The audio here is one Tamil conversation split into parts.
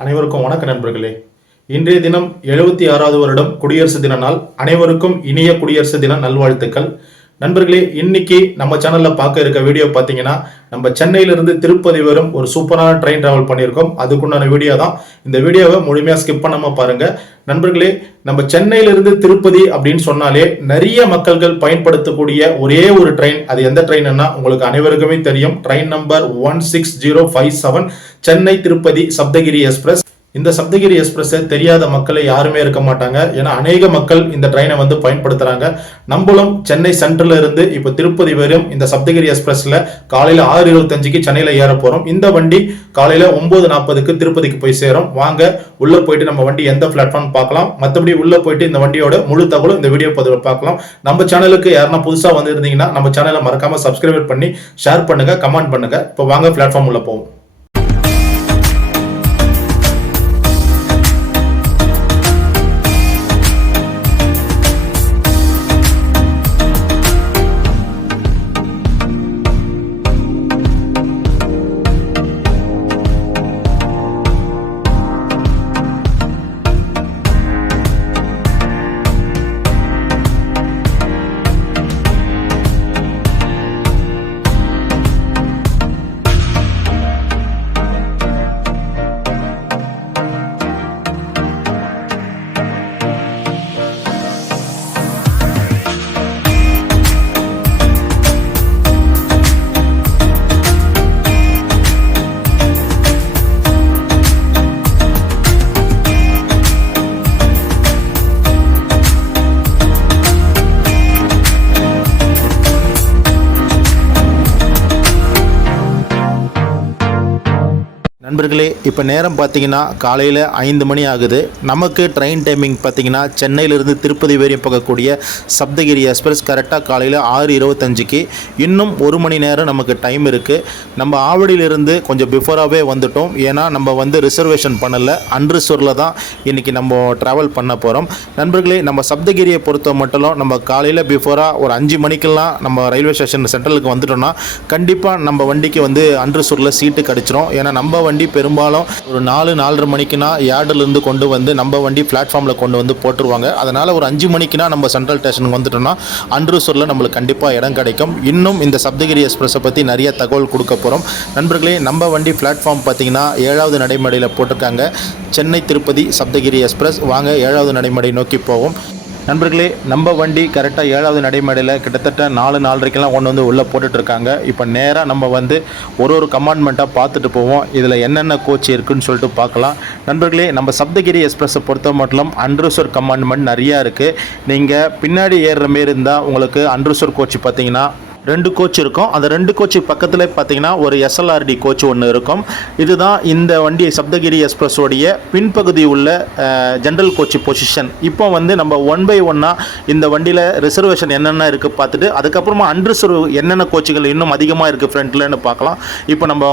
அனைவருக்கும் வணக்க நண்பர்களே. இன்றைய தினம் எழுபத்தி ஆறாவது வருடம் குடியரசு தின நாள். அனைவருக்கும் இனிய குடியரசு தின நல்வாழ்த்துக்கள். நண்பர்களே இன்னைக்கு நம்ம சேனல்ல பார்க்க இருக்க வீடியோ பார்த்தீங்கன்னா நம்ம சென்னையிலிருந்து திருப்பதி வரும் ஒரு சூப்பரான ட்ரெயின் டிராவல் பண்ணியிருக்கோம். அதுக்குண்டான வீடியோ தான். இந்த வீடியோவை முழுமையாக ஸ்கிப் பண்ணாம பாருங்க. நண்பர்களே நம்ம சென்னையிலிருந்து திருப்பதி அப்படின்னு சொன்னாலே நிறைய மக்கள்கள் பயன்படுத்தக்கூடிய ஒரே ஒரு ட்ரெயின் அது எந்த ட்ரெயின்னா உங்களுக்கு அனைவருக்குமே தெரியும். Train number one six zero five seven Chennai Tirupati Saptagiri express. இந்த சப்தகிரி எக்ஸ்பிரஸை தெரியாத மக்களை யாருமே இருக்க மாட்டாங்க. ஏன்னா அநேக மக்கள் இந்த ட்ரெயினை வந்து பயன்படுத்துகிறாங்க நம்மளும் சென்னை சென்ட்ரல் இருந்து இப்போ திருப்பதி வரையும் இந்த சப்தகிரி எக்ஸ்பிரஸில் காலையில் ஆறு இருபத்தஞ்சுக்கு சென்னையில் ஏற போகிறோம் இந்த வண்டி காலையில் ஒம்பது நாற்பதுக்கு திருப்பதிக்கு போய் சேரும். வாங்க உள்ளே போயிட்டு நம்ம வண்டி எந்த பிளாட்ஃபார்ம் பார்க்கலாம். மற்றபடி உள்ளே போயிட்டு இந்த வண்டியோட முழு தகவலும் இந்த வீடியோ பதிவில் பார்க்கலாம். நம்ம சேனலுக்கு யாருன்னா புதுசாக வந்திருந்தீங்கன்னா நம்ம சேனலை மறக்காமல் சப்ஸ்கிரைப் பண்ணி ஷேர் பண்ணுங்க கமெண்ட் பண்ணுங்க. இப்போ வாங்க பிளாட்ஃபார்ம் உள்ளே போவோம். இப்போ நேரம் பார்த்தீங்கன்னா காலையில் ஐந்து மணி ஆகுது. நமக்கு ட்ரெயின் டைமிங் பார்த்தீங்கன்னா சென்னையிலிருந்து திருப்பதி வரையும் போகக்கூடிய சப்தகிரி எக்ஸ்பிரஸ் கரெக்டாக காலையில் ஆறு இருபத்தஞ்சுக்கு. இன்னும் ஒரு மணி நேரம் நமக்கு டைம் இருக்குது நம்ம ஆவடியிலிருந்து கொஞ்சம் பிஃபோராகவே வந்துட்டோம். ஏன்னா நம்ம வந்து ரிசர்வேஷன் பண்ணலை. அன்ரிசர்வில் தான் இன்றைக்கி நம்ம ட்ராவல் பண்ண போகிறோம் நண்பர்களே நம்ம சப்தகிரியை பொறுத்த மட்டும் நம்ம காலையில் பிஃபோராக ஒரு அஞ்சு மணிக்கெல்லாம் நம்ம ரயில்வே ஸ்டேஷன் சென்ட்ரலுக்கு வந்துட்டோம்னா கண்டிப்பாக நம்ம வண்டிக்கு வந்து அன்ரிசூரில் சீட்டு கிடச்சிரும். ஏன்னா நம்ம வண்டி பெரும்பாலும் ஒரு நாலு நாலரை மணிக்குனா யார்டில் இருந்து கொண்டு வந்து நம்ம வண்டி பிளாட்ஃபார்மில் கொண்டு வந்து போட்டுருவாங்க. அதனால் ஒரு அஞ்சு மணிக்குனா நம்ம சென்ட்ரல் ஸ்டேஷனுக்கு வந்துட்டோம்னா அன்ரூசூரில் நம்மளுக்கு கண்டிப்பாக இடம் கிடைக்கும். இன்னும் இந்த சப்தகிரி எக்ஸ்பிரஸை பற்றி நிறைய தகவல் கொடுக்க போகிறோம் நண்பர்களே நம்ம வண்டி பிளாட்ஃபார்ம் பார்த்தீங்கன்னா ஏழாவது நடைமுறையில் போட்டிருக்காங்க. சென்னை திருப்பதி சப்தகிரி எக்ஸ்பிரஸ் வாங்க ஏழாவது நடைமுறை நோக்கி போவோம். நண்பர்களே நம்ம வண்டி கரெக்டாக ஏழாவது நடைமேடையில் கிட்டத்தட்ட நாலு நாலரைக்கெல்லாம் கொண்டு வந்து உள்ளே போட்டுட்ருக்காங்க. இப்போ நேராக நம்ம வந்து ஒரு ஒரு கமாண்ட்மெண்ட்டாக பார்த்துட்டு போவோம். இதில் என்னென்ன கோச் இருக்குன்னு சொல்லிட்டு பார்க்கலாம். நண்பர்களே நம்ம சப்தகிரி எக்ஸ்பிரஸை பொறுத்த மட்டும் அண்ட்ரூசர் கமாண்ட்மெண்ட் நிறையா இருக்குது நீங்கள் பின்னாடி ஏறுற மாரி இருந்தால் உங்களுக்கு அண்ட்ரூசர் கோச் பார்த்தீங்கன்னா ரெண்டு கோச் இருக்கும். அந்த ரெண்டு கோச்சு பக்கத்தில் பார்த்தீங்கன்னா ஒரு எஸ்எல்ஆர்டி கோச் ஒன்று இருக்கும். இதுதான் இந்த வண்டி சப்தகிரி எக்ஸ்பிரஸோடைய பின்பகுதி உள்ள ஜென்ரல் கோச் பொசிஷன் இப்போ வந்து நம்ம ஒன் பை ஒன்னாக இந்த வண்டியில் ரிசர்வேஷன் என்னென்ன இருக்குது பார்த்துட்டு அதுக்கப்புறமா அன்ரிசர்வ் என்னென்ன கோச்சுகள் இன்னும் அதிகமாக இருக்குது ஃப்ரண்ட்லன்னு பார்க்கலாம். இப்போ நம்ம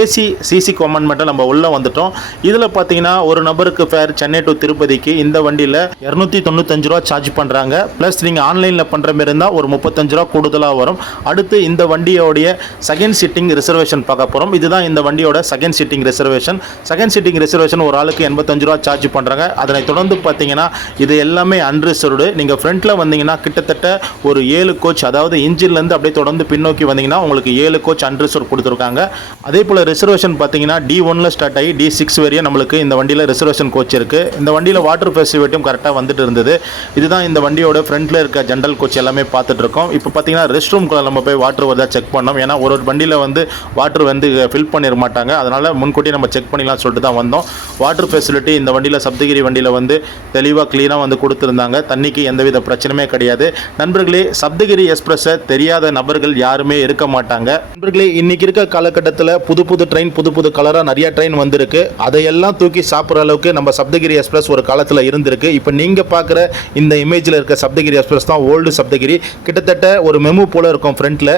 ஏசி சிசி கமெண்ட்மெண்ட்டை நம்ம உள்ளே வந்துட்டோம். இதில் பார்த்தீங்கன்னா ஒரு நபருக்கு ஃபேர் சென்னை டு திருப்பதிக்கு இந்த வண்டியில் இரநூத்தி தொண்ணூத்தஞ்சு ரூபா சார்ஜ் பண்ணுறாங்க ப்ளஸ் நீங்கள் ஆன்லைனில் பண்ணுற மாரி இருந்தால் ஒரு முப்பத்தஞ்சு ரூபா கூடுதலாக வரும். அடுத்து இந்த வண்டியோடைய செகண்ட் சிட்டிங் ரிசர்வேஷன் பார்க்க போகிறோம் இதுதான் இந்த வண்டியோட second sitting reservation second sitting reservation ஒரு ஆளுக்கு எண்பத்தஞ்சு ரூபா சார்ஜ் பண்ணுறாங்க அதனை தொடர்ந்து பார்த்தீங்கன்னா இது எல்லாமே அன்ரிசர்வ்டு நீங்கள் ஃப்ரண்ட்டில் வந்தீங்கன்னா கிட்டத்தட்ட ஒரு ஏழு கோச் அதாவது இன்ஜின்லேருந்து அப்படியே தொடர்ந்து பின்னோக்கி வந்தீங்கன்னா உங்களுக்கு ஏழு கோச் அன்ரிசர்வ் கொடுத்துருக்காங்க. அதே போல் ரிசர்வேஷன் பார்த்தீங்கன்னா டி ஒன்ல ஸ்டார்ட் ஆகி டி சிக்ஸ் வரையும் நம்மளுக்கு இந்த வண்டியில் ரிசர்வேஷன் கோச் இருக்குது இந்த வண்டியில் வாட்டர் ஃபெசிலிட்டியும் கரெக்டாக வந்துட்டு இருந்தது. இதுதான் இந்த வண்டியோட ஃப்ரண்ட்டில் இருக்க ஜென்ரல் கோச் எல்லாமே பார்த்துட்டு இருக்கோம். இப்போ பார்த்தீங்கன்னா ரெஸ்ட் ரூம் நம்ம போய் வாட்டர் வருதா செக் பண்ணோம். ஏன்னா ஒரு ஒரு வண்டியில் வந்து வாட்டர் வந்து ஃபில் பண்ணிட மாட்டாங்க. அதனால் முன்கூட்டி நம்ம செக் பண்ணிக்கலாம் சொல்லிட்டு தான் வந்தோம். வாட்டர் ஃபெசிலிட்டி இந்த வண்டியில் சப்தகிரி வண்டியில் வந்து தெளிவாக க்ளீனாக வந்து கொடுத்துருந்தாங்க. தண்ணிக்கு எந்தவித பிரச்சனையுமே கிடையாது. நண்பர்களே சப்தகிரி எக்ஸ்பிரஸை தெரியாத நபர்கள் யாருமே இருக்க மாட்டாங்க. நண்பர்களே இன்றைக்கி இருக்க காலகட்டத்தில் புது புது ட்ரெயின் புது புது கலராக நிறையா ட்ரெயின் வந்திருக்கு. அதையெல்லாம் தூக்கி சாப்பிட்ற அளவுக்கு நம்ம சப்தகிரி எக்ஸ்பிரஸ் ஒரு காலத்தில் இருந்திருக்கு. இப்போ நீங்கள் பார்க்குற இந்த இமேஜில் இருக்க சப்தகிரி எக்ஸ்பிரஸ் தான் ஓல்டு சப்தகிரி. கிட்டத்தட்ட ஒரு மெமு போல இருக்கும். ஃப்ரண்ட்டில்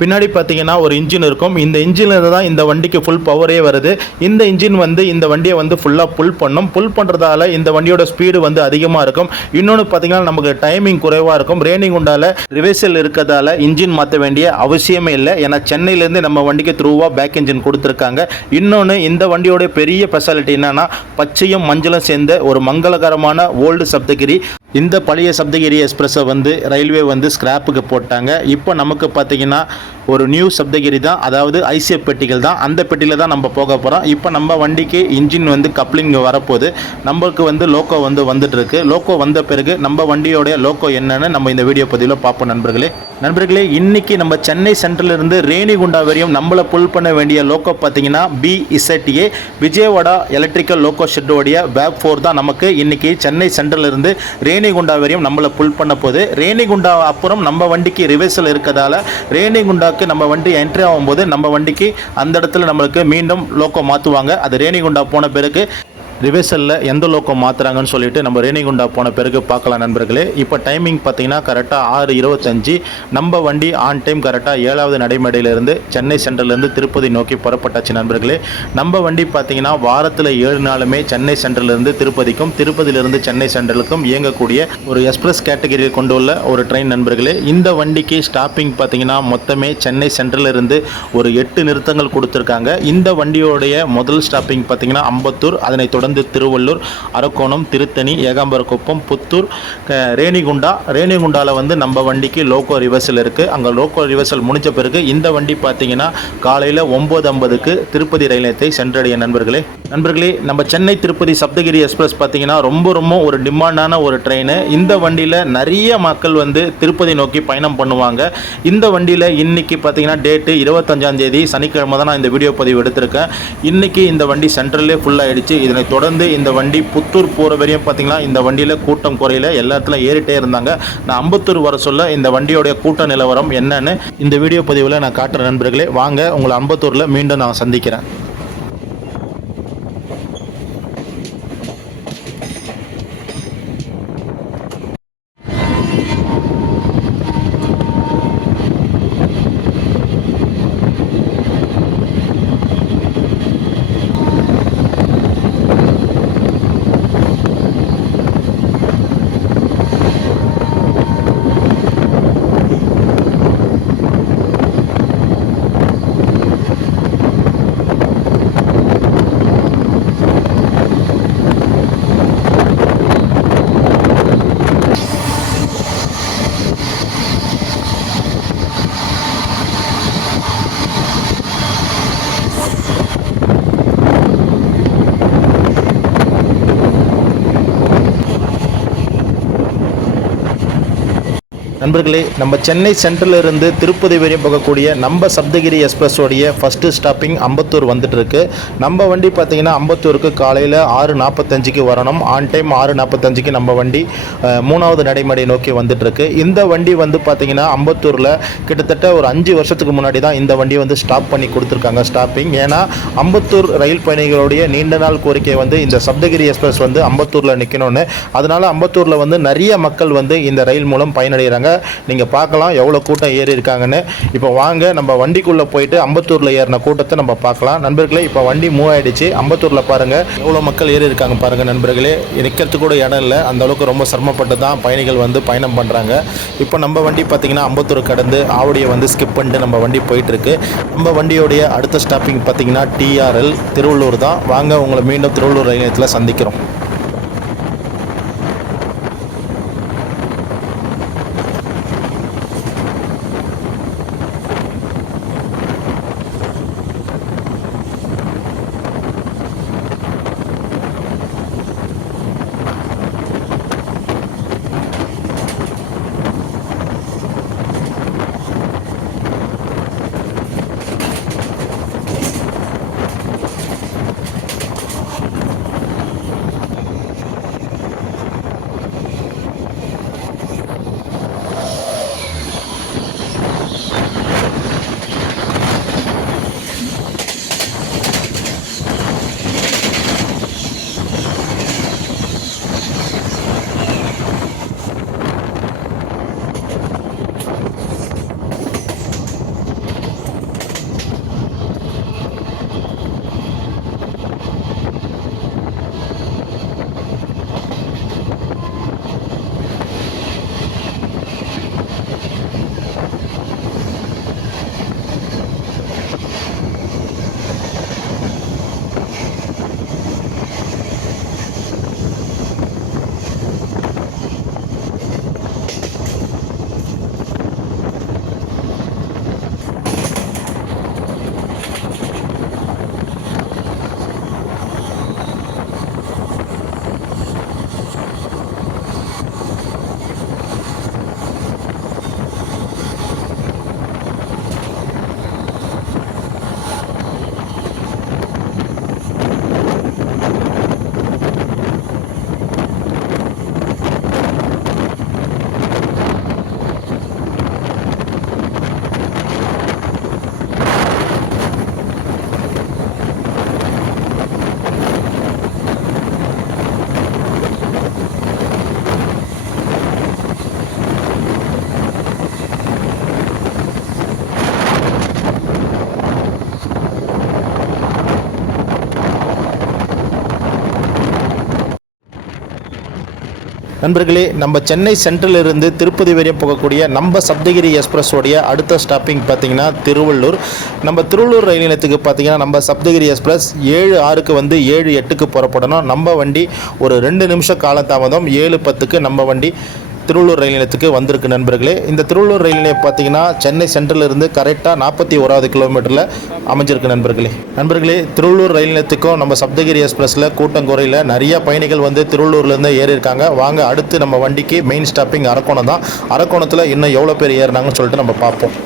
பின்னாடி பார்த்தீங்கன்னா ஒரு இன்ஜின் இருக்கும். இந்த இன்ஜின்லேருந்து தான் இந்த வண்டிக்கு ஃபுல் பவரே வருது. இந்த இன்ஜின் வந்து இந்த வண்டியை வந்து ஃபுல்லாக புல் பண்ணும். புல் பண்ணுறதால இந்த வண்டியோட ஸ்பீடு வந்து அதிகமாக இருக்கும். இன்னொன்று பார்த்தீங்கன்னா நமக்கு டைமிங் குறைவாக இருக்கும். ரேனிங் உண்டால ரிவர்சல் இருக்கிறதால இன்ஜின் மாற்ற வேண்டிய அவசியமே இல்லை. ஏன்னா சென்னையிலேருந்து நம்ம வண்டிக்கு த்ரூவாக பேக் இன்ஜின் கொடுத்துருக்காங்க. இன்னொன்று இந்த வண்டியோட பெரிய ஸ்பெஷாலிட்டி என்னன்னா பச்சையும் மஞ்சளும் சேர்ந்த ஒரு மங்களகரமான ஓல்டு சப்தகிரி. இந்த பழைய சப்தகிரி எக்ஸ்பிரஸை வந்து ரயில்வே வந்து ஸ்கிராப்புக்கு போட்டாங்க. இப்போ நமக்கு பார்த்தீங்கன்னா ஒரு நியூ சப்தகிரி தான் அதாவது ஐசிஎஃப் பெட்டிகள் தான். அந்த பெட்டியில் தான் நம்ம போக போகிறோம் இப்போ நம்ம வண்டிக்கு இன்ஜின் வந்து கப்ளிங் வரப்போகுது. நம்மளுக்கு வந்து லோக்கோ வந்து வந்துட்டுருக்கு. லோக்கோ வந்த பிறகு நம்ம வண்டியோடைய லோக்கோ என்னன்னு நம்ம இந்த வீடியோ பதிவில் பார்ப்போம் நண்பர்களே. நண்பர்களே இன்னைக்கு நம்ம சென்னை சென்ட்ரலிருந்து ரேணிகுண்டா வரையும் நம்மளை புல் பண்ண வேண்டிய லோக்கோ பார்த்தீங்கன்னா B ZA Vijayawada electrical loco ஷெட்டோடைய வேப் ஃபோர் தான் நமக்கு இன்னைக்கு சென்னை சென்ட்ரலிருந்து ரேணிகுண்டா வரையும் நம்மளை புல் பண்ண போகுது. ரேணிகுண்டா அப்புறம் நம்ம வண்டிக்கு ரிவர்சல் ரேணிகுண்டா ரேணிகுண்டாக்கு நம்ம வண்டி என்ட்ரி ஆகும்போது நம்ம வண்டிக்கு அந்த இடத்துல நம்மளுக்கு மீண்டும் லோக்கோ மாற்றுவாங்க அது ரேணிகுண்டா போன பிறகு ரிவர்சலில் எந்த லோக்கம் மாற்றுறாங்கன்னு சொல்லிட்டு நம்ம ரேணிகுண்டா போன பிறகு பார்க்கலாம் நண்பர்களே. இப்போ டைமிங் பார்த்தீங்கன்னா கரெக்டாக ஆறு இருபத்தஞ்சி. நம்ம வண்டி ஆன் டைம் கரெக்டாக ஏழாவது நடைமேடையிலேருந்து சென்னை சென்ட்ரல்லேருந்து திருப்பதி நோக்கி புறப்பட்டாச்சு நண்பர்களே. நம்ம வண்டி பார்த்தீங்கன்னா வாரத்தில் ஏழு நாளுமே சென்னை சென்ட்ரல்லேருந்து திருப்பதிக்கும் திருப்பதியிலிருந்து சென்னை சென்ட்ரலுக்கும் இயங்கக்கூடிய ஒரு எக்ஸ்பிரஸ் கேட்டகரியில் கொண்டு உள்ள ஒரு ட்ரெயின் நண்பர்களே. இந்த வண்டிக்கு ஸ்டாப்பிங் பார்த்தீங்கன்னா மொத்தமே சென்னை சென்ட்ரல்ல இருந்து ஒரு எட்டு நிறுத்தங்கள் கொடுத்துருக்காங்க. இந்த வண்டியோடைய முதல் ஸ்டாப்பிங் பார்த்தீங்கன்னா அம்பத்தூர் அதனைத் தொடர்ந்து திருவள்ளூர் அரக்கோணம் திருத்தணி ஏகாம்பரக்குப்பம் புத்தூர் ரேணிகுண்டா. ரேணிகுண்டாவில் வந்து நம்ம வண்டிக்கு லோக்கோ ரிவர்சல் இருக்குது அங்கே லோக்கோ ரிவர்சல் முடிஞ்ச பிறகு இந்த வண்டி பார்த்தீங்கன்னா காலையில் ஒம்பது ஐம்பதுக்கு திருப்பதி ரயில் நிலையத்தை சென்றடைய நண்பர்களே. நண்பர்களே நம்ம சென்னை திருப்பதி சப்தகிரி எக்ஸ்பிரஸ் பார்த்தீங்கன்னா ரொம்ப ரொம்ப ஒரு டிமாண்டான ஒரு ட்ரெயின். இந்த வண்டியில் நிறைய மக்கள் வந்து திருப்பதி நோக்கி பயணம் பண்ணுவாங்க. இந்த வண்டியில் இன்னைக்கு பார்த்தீங்கன்னா டேட்டு இருபத்தஞ்சாம் தேதி சனிக்கிழமை தான் நான் இந்த வீடியோ பதிவு எடுத்திருக்கேன். இன்னைக்கு இந்த வண்டி சென்ட்ரல்லே ஃபுல்லாகிடுச்சு இதனை தொடர்ந்து இந்த வண்டி புத்தூர் போகிற வரையும் பார்த்தீங்கன்னா இந்த வண்டியில் கூட்டம் குறையில. எல்லா இடத்துல ஏறிட்டே இருந்தாங்க. நான் அம்பத்தூர் வர சொல்ல இந்த வண்டியோடைய கூட்ட நிலவரம் என்னன்னு இந்த வீடியோ பதிவில் நான் காட்டுற நண்பர்களே வாங்க உங்களை அம்பத்தூரில் மீண்டும் நான் சந்திக்கிறேன். நண்பர்களே நம்ம சென்னை சென்ட்ரல் இருந்து திருப்பதி வரையும் போகக்கூடிய நம்ம சப்தகிரி எக்ஸ்பிரஸோடைய ஃபஸ்ட்டு ஸ்டாப்பிங் அம்பத்தூர் வந்துட்டு இருக்கு நம்ம வண்டி பார்த்தீங்கன்னா அம்பத்தூருக்கு காலையில் ஆறு நாற்பத்தஞ்சுக்கு வரணும். ஆன் டைம் ஆறு நாற்பத்தஞ்சுக்கு நம்ம வண்டி மூணாவது நடைமுறை நோக்கி வந்துட்டு இருக்கு இந்த வண்டி வந்து பார்த்தீங்கன்னா அம்பத்தூரில் கிட்டத்தட்ட ஒரு அஞ்சு வருஷத்துக்கு முன்னாடி தான் இந்த வண்டி வந்து ஸ்டாப் பண்ணி கொடுத்துருக்காங்க ஸ்டாப்பிங் ஏன்னா அம்பத்தூர் ரயில் பயணிகளுடைய நீண்ட நாள் கோரிக்கை வந்து இந்த சப்தகிரி எக்ஸ்பிரஸ் வந்து அம்பத்தூரில் நிற்கணும்னு அதனால அம்பத்தூரில் வந்து நிறைய மக்கள் வந்து இந்த ரயில் மூலம் பயனடைகிறாங்க. நீங்கள் பார்க்கலாம் எவ்வளோ கூட்டம் ஏறி இருக்காங்கன்னு. இப்போ வாங்க நம்ம வண்டிக்குள்ளே போயிட்டு அம்பத்தூரில் ஏறின கூட்டத்தை நம்ம பார்க்கலாம். நண்பர்களே இப்போ வண்டி மூவ் ஆயிடுச்சு. அம்பத்தூரில் பாருங்கள் எவ்வளோ மக்கள் ஏறி இருக்காங்க பாருங்கள் நண்பர்களே. நிற்கிறதுக்கு கூட இடம் இல்லை. அந்த அளவுக்கு ரொம்ப சிரமப்பட்டு தான் பயணிகள் வந்து பயணம் பண்ணுறாங்க இப்போ நம்ம வண்டி பார்த்தீங்கன்னா அம்பத்தூர் கடந்து ஆவடியை வந்து ஸ்கிப் பண்ணிட்டு நம்ம வண்டி போயிட்டுருக்கு. நம்ம வண்டியோடைய அடுத்த ஸ்டாப்பிங் பார்த்தீங்கன்னா டிஆர்எல் திருவள்ளூர் தான். வாங்க உங்களை மீண்டும் திருவள்ளூர் ரயில் நிலையத்தில் சந்திக்கிறோம். நண்பர்களே நம்ம சென்னை சென்ட்ரல் இருந்து திருப்பதி வரையும் போகக்கூடிய நம்ம சப்தகிரி எக்ஸ்பிரஸோடைய அடுத்த ஸ்டாப்பிங் பார்த்தீங்கன்னா திருவள்ளூர். நம்ம திருவள்ளூர் ரயில் நிலையத்துக்கு பார்த்தீங்கன்னா நம்ம சப்தகிரி எக்ஸ்பிரஸ் ஏழு ஆறுக்கு வந்து ஏழு எட்டுக்கு புறப்படணும். நம்ம வண்டி ஒரு ரெண்டு நிமிஷம் காலதாமதம் ஏழு பத்துக்கு நம்ம வண்டி திருவள்ளூர் ரயில் நிலையத்துக்கு வந்திருக்கு நண்பர்களே. இந்த திருவள்ளூர் ரயில் நிலையம் பார்த்தீங்கன்னா சென்னை சென்ட்ரல் இருந்து கரெக்டாக நாற்பத்தி ஓராவது கிலோமீட்டரில் அமைஞ்சிருக்கு நண்பர்களே. நண்பர்களே திருவள்ளூர் ரயில் நிலையத்துக்கும் நம்ம சப்தகிரி எக்ஸ்பிரஸில் கூட்டம் குறையில் நிறைய பயணிகள் வந்து திருவள்ளூர்லேருந்து ஏறி இருக்காங்க வாங்க அடுத்து நம்ம வண்டிக்கு மெயின் ஸ்டாப்பிங் அரக்கோணம் தான். அரக்கோணத்தில் இன்னும் எவ்வளோ பேர் ஏறினாங்கன்னு சொல்லிட்டு நம்ம பார்ப்போம்.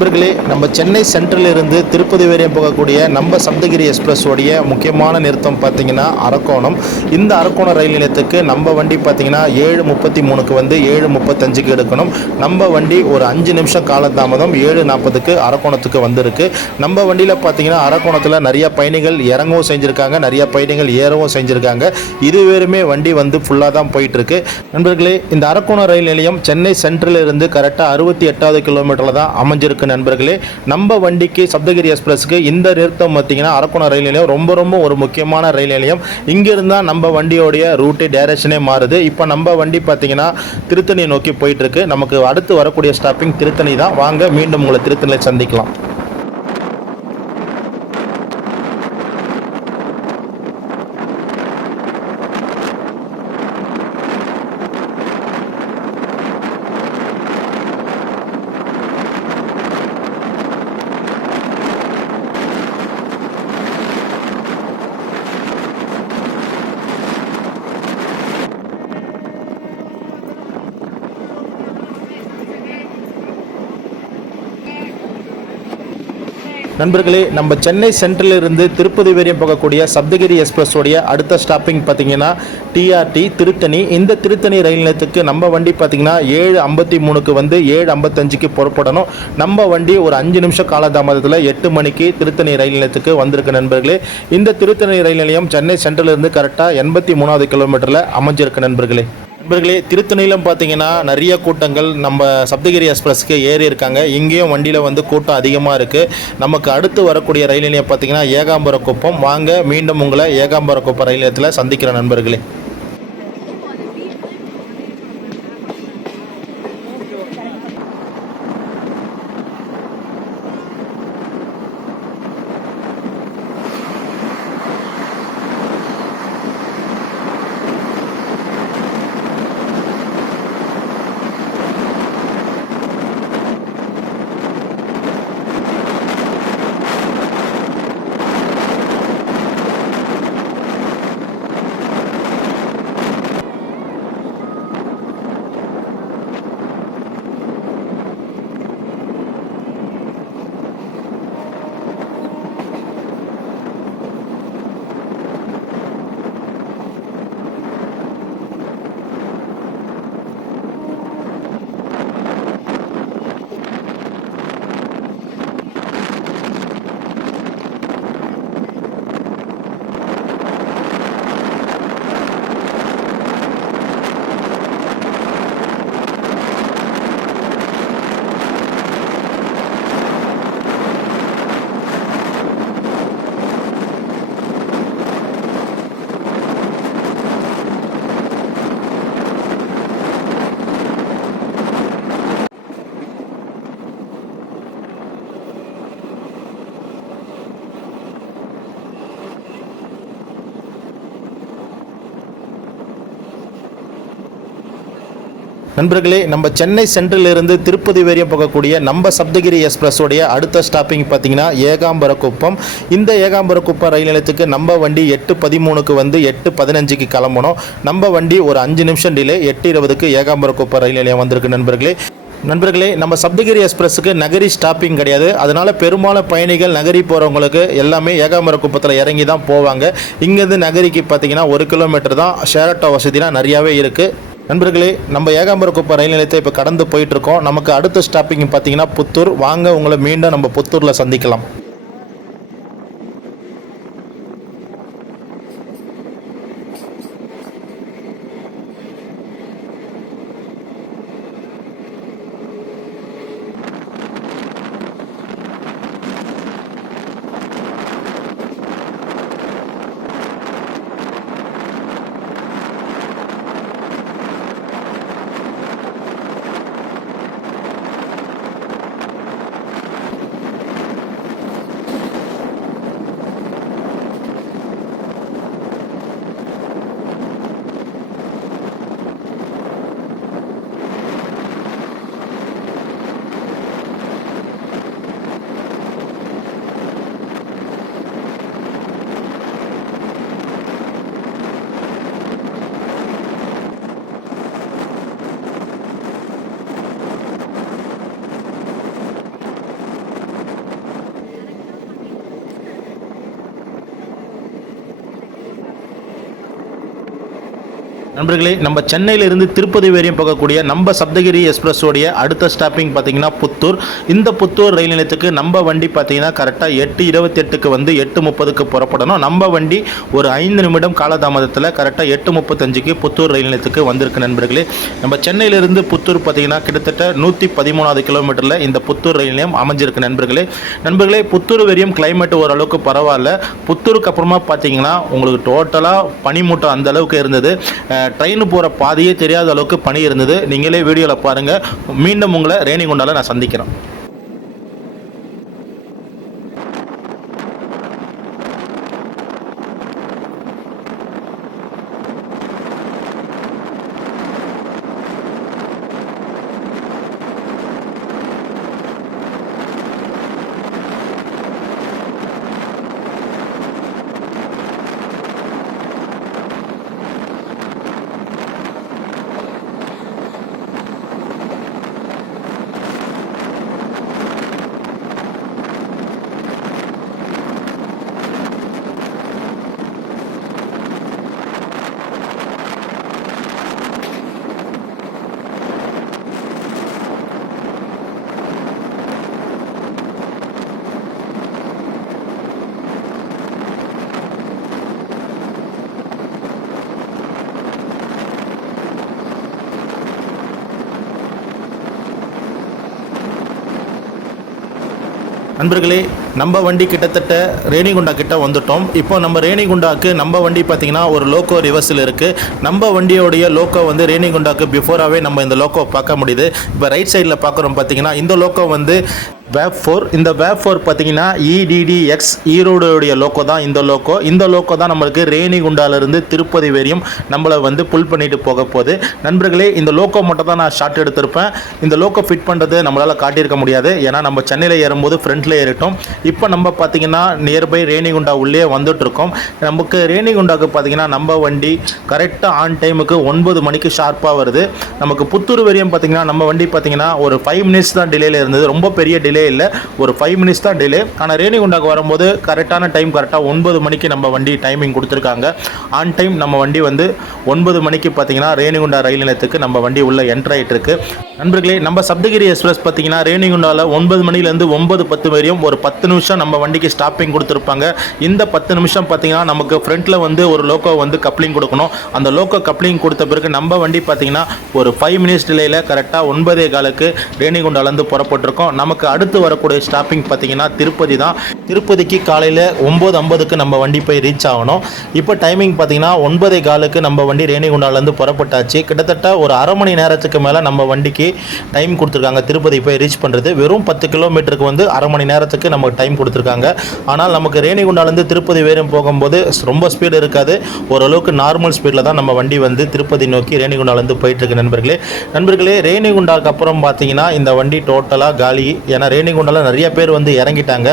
நண்பர்களே நம்ம சென்னை சென்ட்ரல் இருந்து திருப்பதி வரையும் போகக்கூடிய நம்ம சப்தகிரி எக்ஸ்பிரஸ் உடைய முக்கியமான நிறுத்தம் பார்த்தீங்கன்னா அரக்கோணம். இந்த அரக்கோணம் ரயில் நிலையத்துக்கு நம்ம வண்டி பார்த்தீங்கன்னா ஏழு முப்பத்தி மூணுக்கு வந்து ஏழு முப்பத்தஞ்சுக்கு எடுக்கணும். நம்ம வண்டி ஒரு அஞ்சு நிமிஷம் காலதாமதம் ஏழு நாற்பதுக்கு அரக்கோணத்துக்கு வந்திருக்கு. நம்ம வண்டியில் பார்த்தீங்கன்னா அரக்கோணத்தில் நிறைய பயணிகள் இறங்கவும் செஞ்சுருக்காங்க நிறைய பயணிகள் ஏறவும் செஞ்சுருக்காங்க. இதுவரையுமே வண்டி வந்து ஃபுல்லாக தான் போயிட்டுருக்கு. நண்பர்களே இந்த அரக்கோணம் ரயில் நிலையம் சென்னை சென்ட்ரலிருந்து கரெக்டாக அறுபத்தி எட்டாவது கிலோமீட்டரில் தான் அமைஞ்சிருக்கு நண்பர்களே நம்ம வண்டிக்கு சப்தகிரி எக்ஸ்பிரஸ்க்கு இந்த நிறுத்தம் பார்த்தீங்கன்னா அரக்கோணம் ரயில் நிலையம் ரொம்ப ரொம்ப ஒரு முக்கியமான ரயில் நிலையம். இங்கிருந்து தான் நம்ம வண்டியோடைய ரூட்டு டைரக்ஷனே மாறுது. இப்போ நம்ம வண்டி பார்த்தீங்கன்னா திருத்தணியை நோக்கி போயிட்டு இருக்கு. நமக்கு அடுத்து வரக்கூடிய ஸ்டாப்பிங் திருத்தணி தான். வாங்க மீண்டும் உங்களை திருத்தணியில் சந்திக்கலாம். நண்பர்களே நம்ம சென்னை சென்ட்ரல் இருந்து திருப்பதி வரையும் போகக்கூடிய சப்தகிரி எக்ஸ்பிரஸ் உடைய அடுத்த ஸ்டாப்பிங் பார்த்தீங்கன்னா டிஆர்டி திருத்தணி. இந்த திருத்தணி ரயில் நிலையத்துக்கு நம்ம வண்டி பார்த்தீங்கன்னா ஏழு ஐம்பத்தி மூணுக்கு வந்து ஏழு ஐம்பத்தஞ்சுக்கு புறப்படணும். நம்ம வண்டி ஒரு அஞ்சு நிமிஷம் காலதாமதத்தில் எட்டு மணிக்கு திருத்தணி ரயில் நிலையத்துக்கு வந்திருக்கு நண்பர்களே. இந்த திருத்தணி ரயில் நிலையம் சென்னை சென்ட்ரல் இருந்து கரெக்டாக எண்பத்தி மூணாவது கிலோமீட்டரில் அமைஞ்சிருக்கு நண்பர்களே. நண்பர்களே திருத்தணியிலும் பார்த்தீங்கன்னா நிறைய கூட்டங்கள் நம்ம சப்தகிரி எக்ஸ்பிரஸ்க்கு ஏறி இருக்காங்க. இங்கேயும் வண்டியில் வந்து கூட்டம் அதிகமாக இருக்குது நமக்கு அடுத்து வரக்கூடிய ரயில் நிலையம் பார்த்தீங்கன்னா ஏகாம்பர குப்பம் வாங்க மீண்டும் உங்களை ஏகாம்பர குப்பம் ரயில் நிலையத்தில் சந்திக்கிற நண்பர்களே. நண்பர்களே நம்ம சென்னை சென்ட்ரலிருந்து திருப்பதி வரையும் போகக்கூடிய நம்ம சப்தகிரி எக்ஸ்பிரஸோடைய அடுத்த ஸ்டாப்பிங் பார்த்தீங்கன்னா ஏகாம்பரக்குப்பம் இந்த ஏகாம்பரக்குப்பம் ரயில் நிலையத்துக்கு நம்ம வண்டி எட்டு பதிமூணுக்கு வந்து எட்டு பதினஞ்சுக்கு கிளம்பணும். நம்ம வண்டி ஒரு அஞ்சு நிமிஷம் டிலே எட்டு இருபதுக்கு ஏகாம்பரக்குப்பம் ரயில் நிலையம் வந்திருக்கு நண்பர்களே. நண்பர்களே நம்ம சப்தகிரி எக்ஸ்பிரஸுக்கு நகரி ஸ்டாப்பிங் கிடையாது. அதனால் பெரும்பாலும் பயணிகள் நகரி போகிறவங்களுக்கு எல்லாமே ஏகாம்பரக்குப்பத்தில் இறங்கி தான் போவாங்க. இங்கேருந்து நகரிக்கு பார்த்தீங்கன்னா ஒரு கிலோமீட்டர் தான் ஷேர் ஆட்டோ வசதிலாம் நிறையாவே இருக்குது நண்பர்களே நம்ம ஏகாம்பரக்குப்பம் ரயில் நிலையத்தை இப்போ கடந்து போயிட்டு இருக்கோம். நமக்கு அடுத்த ஸ்டாப்பிங் பார்த்தீங்கன்னா புத்தூர். வாங்க உங்களை மீண்டும் நம்ம புத்தூரில் சந்திக்கலாம். நண்பர்களே நம்ம சென்னையிலிருந்து திருப்பதி வரையும் போகக்கூடிய நம்ம சப்தகிரி எக்ஸ்பிரஸோடைய அடுத்த ஸ்டாப்பிங் பார்த்தீங்கன்னா புத்தூர். இந்த புத்தூர் ரயில் நிலையத்துக்கு நம்ம வண்டி பார்த்தீங்கன்னா கரெக்டாக எட்டு இருபத்தெட்டுக்கு வந்து எட்டு முப்பதுக்கு புறப்படணும். நம்ம வண்டி ஒரு ஐந்து நிமிடம் காலதாமதத்தில் கரெக்டாக எட்டு முப்பத்தஞ்சுக்கு புத்தூர் ரயில் நிலையத்துக்கு வந்திருக்கு நண்பர்களே. நம்ம சென்னையிலிருந்து புத்தூர் பார்த்தீங்கன்னா கிட்டத்தட்ட நூற்றி பதிமூணாவது கிலோமீட்டரில் இந்த புத்தூர் ரயில் நிலையம் அமைஞ்சிருக்கு நண்பர்களே. நண்பர்களே புத்தூர் வரையும் கிளைமேட் ஓரளவுக்கு பரவாயில்ல. புத்தூருக்கு அப்புறமா பார்த்தீங்கன்னா உங்களுக்கு டோட்டலாக பனிமூட்டம் அந்த அளவுக்கு இருந்தது. ட்ரெயின் போகிற பாதையே தெரியாத அளவுக்கு பனி இருந்தது. நீங்களே வீடியோவில் பாருங்கள் மீண்டும் உங்களை ரேணிகுண்டால நான் சந்திக்கிறேன். நண்பர்களே நம்ம வண்டி கிட்டத்தட்ட ரேணிகுண்டா கிட்ட வந்துட்டோம். இப்போ நம்ம ரேணிகுண்டாக்கு நம்ம வண்டி பார்த்தீங்கன்னா ஒரு லோக்கோ ரிவர்ஸில் இருக்குது நம்ம வண்டியோடைய லோக்கோ வந்து ரேணிகுண்டாக்கு பிஃபோராகவே நம்ம இந்த லோக்கோ பார்க்க முடியுது. இப்போ ரைட் சைடில் பார்க்குறோம் பார்த்தீங்கன்னா இந்த லோக்கோ வந்து வேப் ஃபோர் இந்த வேப் ஃபோர் பார்த்தீங்கன்னா E இடிடிஎக்ஸ் ஈரோடுடைய லோக்கோ தான் இந்த லோக்கோ இந்த லோக்கோ தான் நம்மளுக்கு ரேணிகுண்டாலேருந்து திருப்பதி வரையும் நம்மளை வந்து புல் பண்ணிட்டு போக போகுது. நண்பர்களே இந்த லோக்கோ மட்டும் தான் நான் ஷார்ட் எடுத்திருப்பேன். இந்த லோக்கோ ஃபிட் பண்ணுறது நம்மளால் காட்டியிருக்க முடியாது. ஏன்னா நம்ம சென்னையில் ஏறும்போது ஃப்ரண்ட்டில் ஏறிட்டோம். இப்போ நம்ம பார்த்தீங்கன்னா நியர்பை ரேணிகுண்டா உள்ளே வந்துட்டுருக்கோம். நமக்கு ரேணிகுண்டாவுக்கு பார்த்தீங்கன்னா நம்ம வண்டி கரெக்டாக ஆன் டைமுக்கு ஒன்பது மணிக்கு ஷார்ப்பாக வருது. நமக்கு புத்தூர் வரையும் பார்த்தீங்கன்னா நம்ம வண்டி பார்த்தீங்கன்னா ஒரு ஃபைவ் மினிட்ஸ் தான் டிலேல இருந்தது. ரொம்ப பெரிய டிலே இல்லை. ஒரு ஃபைவ் மினிட்ஸ் தான் டிலே ஆனால் ரேணிகுண்டாக்கு வரும்போது கரெக்டான டைம் கரெக்டாக ஒன்பது மணிக்கு நம்ம வண்டி டைமிங் கொடுத்துருக்காங்க. ஆன் டைம் நம்ம வண்டி வந்து ஒன்பது மணிக்கு பார்த்தீங்கன்னா ரேணிகுண்டா ரயில் நிலையத்துக்கு நம்ம வண்டி உள்ள என்ட்ரு ஆகிட்டு இருக்கு. நண்பர்களே நம்ம சப்தகிரி எக்ஸ்பிரஸ் பார்த்தீங்கன்னா ரேணிகுண்டாவில் ஒன்பது மணிலேருந்து ஒன்பது பத்து வரையும் ஒரு பத்து நிமிஷம் நம்ம வண்டிக்கு ஸ்டாப்பிங் கொடுத்துருப்பாங்க. இந்த பத்து நிமிஷம் பார்த்தீங்கன்னா நமக்கு ஃப்ரண்ட்டில் வந்து ஒரு லோக்கோ வந்து கப்ளிங் கொடுக்கணும். அந்த லோக்கோ கப்ளிங் கொடுத்த பிறகு நம்ம வண்டி பார்த்தீங்கன்னா ஒரு ஃபைவ் மினிட்ஸ் டிலேயில் கரெக்டாக ஒன்பதே காலுக்கு ரேணிகுண்டாலேருந்து புறப்பட்டிருக்கோம். நமக்கு அடுத்த அடுத்து வரக்கூடிய ஸ்டாப்பிங் பார்த்தீங்கன்னா திருப்பதி தான். திருப்பதிக்கு காலையில் ஒம்பது ஐம்பதுக்கு நம்ம வண்டி போய் ரீச் ஆகணும். இப்போ டைமிங் பார்த்தீங்கன்னா ஒன்பதே காலுக்கு நம்ம வண்டி ரேணிகுண்டாலேருந்து புறப்பட்டாச்சு. கிட்டத்தட்ட ஒரு அரை மணி நேரத்துக்கு மேலே நம்ம வண்டிக்கு டைம் கொடுத்துருக்காங்க. திருப்பதி போய் ரீச் பண்ணுறது வெறும் பத்து கிலோமீட்டருக்கு வந்து அரை மணி நேரத்துக்கு நமக்கு டைம் கொடுத்துருக்காங்க. ஆனால் நமக்கு ரேணிகுண்டாலேருந்து திருப்பதி வேறும் போகும்போது ரொம்ப ஸ்பீடு இருக்காது. ஓரளவுக்கு நார்மல் ஸ்பீடில் தான் நம்ம வண்டி வந்து திருப்பதி நோக்கி ரேணிகுண்டாலேருந்து போயிட்டுருக்கு நண்பர்களே. நண்பர்களே ரேணிகுண்டாக்கு அப்புறம் பார்த்தீங்கன்னா இந்த வண்டி டோட்டலாக காலி. ஏன்னா ரேணிகுண்டாவில் நிறைய பேர் வந்து இறங்கிட்டாங்க.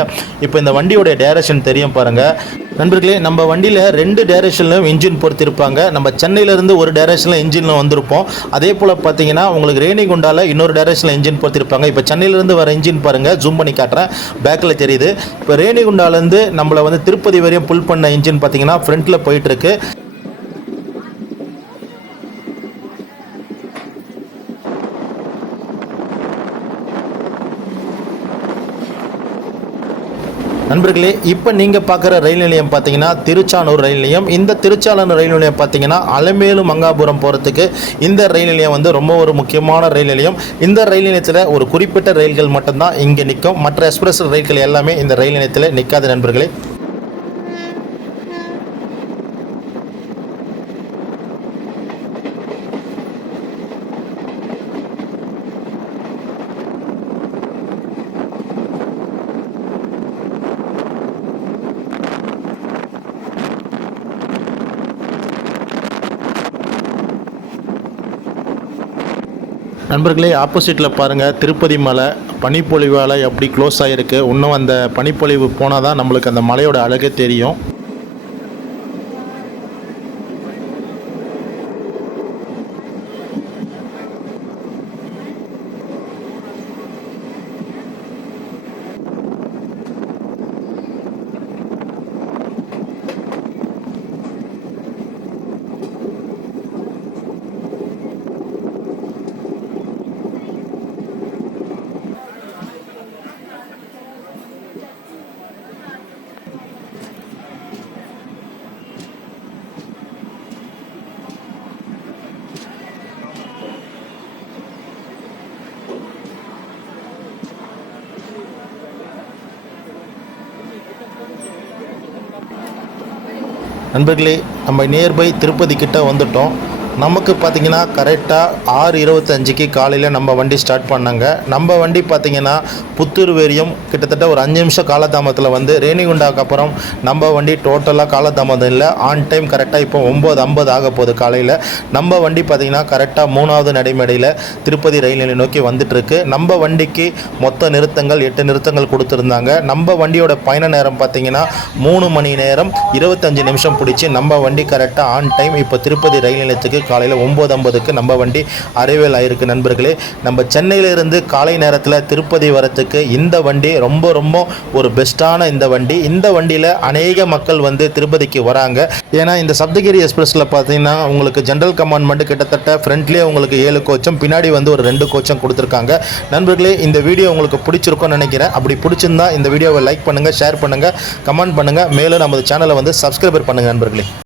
இப்போ இந்த வண்டியோடைய டேரக்ஷன் தெரியும் பாருங்கள் நண்பர்களே நம்ம வண்டியில் ரெண்டு டேரக்ஷன்லையும் இன்ஜின் பொறுத்திருப்பாங்க நம்ம சென்னையிலேருந்து ஒரு டேரக்ஷனில் இன்ஜினில் வந்திருப்போம். அதே போல் பார்த்தீங்கன்னா உங்களுக்கு ரேணிகுண்டாவில் இன்னொரு டேரக்ஷனில் இன்ஜின் பொறுத்திருப்பாங்க இப்போ சென்னையிலேருந்து வர இன்ஜின் பாருங்கள் ஜூம் பண்ணி காட்டுறேன். பேக்கில் தெரியுது. இப்போ ரேணிகுண்டாலேருந்து நம்மளை வந்து திருப்பதி வரையும் புல் பண்ண இன்ஜின் பார்த்தீங்கன்னா ஃப்ரண்ட்டில் போயிட்டுருக்கு நண்பர்களே இப்போ நீங்கள் பார்க்குற ரயில் நிலையம் பார்த்தீங்கன்னா திருச்சானூர் ரயில் நிலையம். இந்த திருச்சானூர் ரயில் நிலையம் பார்த்தீங்கன்னா அலமேலு மங்காபுரம் போகிறதுக்கு இந்த ரயில் நிலையம் வந்து ரொம்ப ஒரு முக்கியமான ரயில் நிலையம். இந்த ரயில் நிலையத்தில் ஒரு குறிப்பிட்ட ரயில்கள் மட்டும்தான் இங்கே நிற்கும். மற்ற எக்ஸ்பிரஸ் ரயில்கள் எல்லாமே இந்த ரயில் நிலையத்தில் நிற்காத நண்பர்களே. நண்பர்களே ஆப்போசிட்டில் பாருங்கள் திருப்பதி மலை பனிப்பொழிவால் எப்படி க்ளோஸ் ஆகிருக்கு இன்னும் அந்த பனிப்பொழிவு போனால் தான் நம்மளுக்கு அந்த மலையோட அழகே தெரியும். நண்பர்களே நம்ம நியர்பை திருப்பதி கிட்ட வந்துட்டோம். நமக்கு பார்த்தீங்கன்னா கரெக்டாக ஆறு இருபத்தஞ்சிக்கு காலையில் நம்ம வண்டி ஸ்டார்ட் பண்ணாங்க. நம்ம வண்டி பார்த்தீங்கன்னா புத்தூர் வரையும் கிட்டத்தட்ட ஒரு அஞ்சு நிமிஷம் காலதாமதத்தில் வந்து ரேணிகுண்டாக்கு அப்புறம் நம்ம வண்டி டோட்டலாக காலதாமதம் இல்லை. ஆன் டைம் கரெக்டாக இப்போ ஒம்பது ஐம்பது ஆக போகுது காலையில். நம்ம வண்டி பார்த்தீங்கன்னா கரெக்டாக மூணாவது நடைமேடையில் திருப்பதி ரயில் நிலையம் நோக்கி வந்துட்டுருக்கு. நம்ம வண்டிக்கு மொத்த நிறுத்தங்கள் எட்டு நிறுத்தங்கள் கொடுத்துருந்தாங்க. நம்ம வண்டியோட பயண நேரம் பார்த்தீங்கன்னா மூணு மணி நேரம் இருபத்தஞ்சு நிமிஷம் பிடிச்சி நம்ம வண்டி கரெக்டாக ஆன் டைம் இப்போ திருப்பதி ரயில் நிலையத்துக்கு காலையில் ஒம்பது ஐம்பதுக்கு நம்ம வண்டி அரைவேல் ஆயிருக்கு நண்பர்களே. நம்ம சென்னையிலிருந்து காலை நேரத்தில் திருப்பதி வரத்துக்கு இந்த வண்டி ரொம்ப ரொம்ப ஒரு பெஸ்ட்டான இந்த வண்டி. இந்த வண்டியில் அநேக மக்கள் வந்து திருப்பதிக்கு வராங்க. ஏன்னா இந்த சப்தகிரி எக்ஸ்பிரஸில் பார்த்தீங்கன்னா உங்களுக்கு ஜென்ரல் கமாண்ட்மெண்ட் கிட்டத்தட்ட ஃப்ரண்ட்லேயே உங்களுக்கு ஏழு கோச்சும் பின்னாடி வந்து ஒரு ரெண்டு கோச்சும் கொடுத்துருக்காங்க. நண்பர்களே இந்த வீடியோ உங்களுக்கு பிடிச்சிருக்கும்னு நினைக்கிறேன். அப்படி பிடிச்சிருந்தா இந்த வீடியோவை லைக் பண்ணுங்கள் ஷேர் பண்ணுங்கள் கமெண்ட் பண்ணுங்கள் மேலும் நமது சேனலை வந்து சப்ஸ்கிரைபர் பண்ணுங்கள் நண்பர்களே.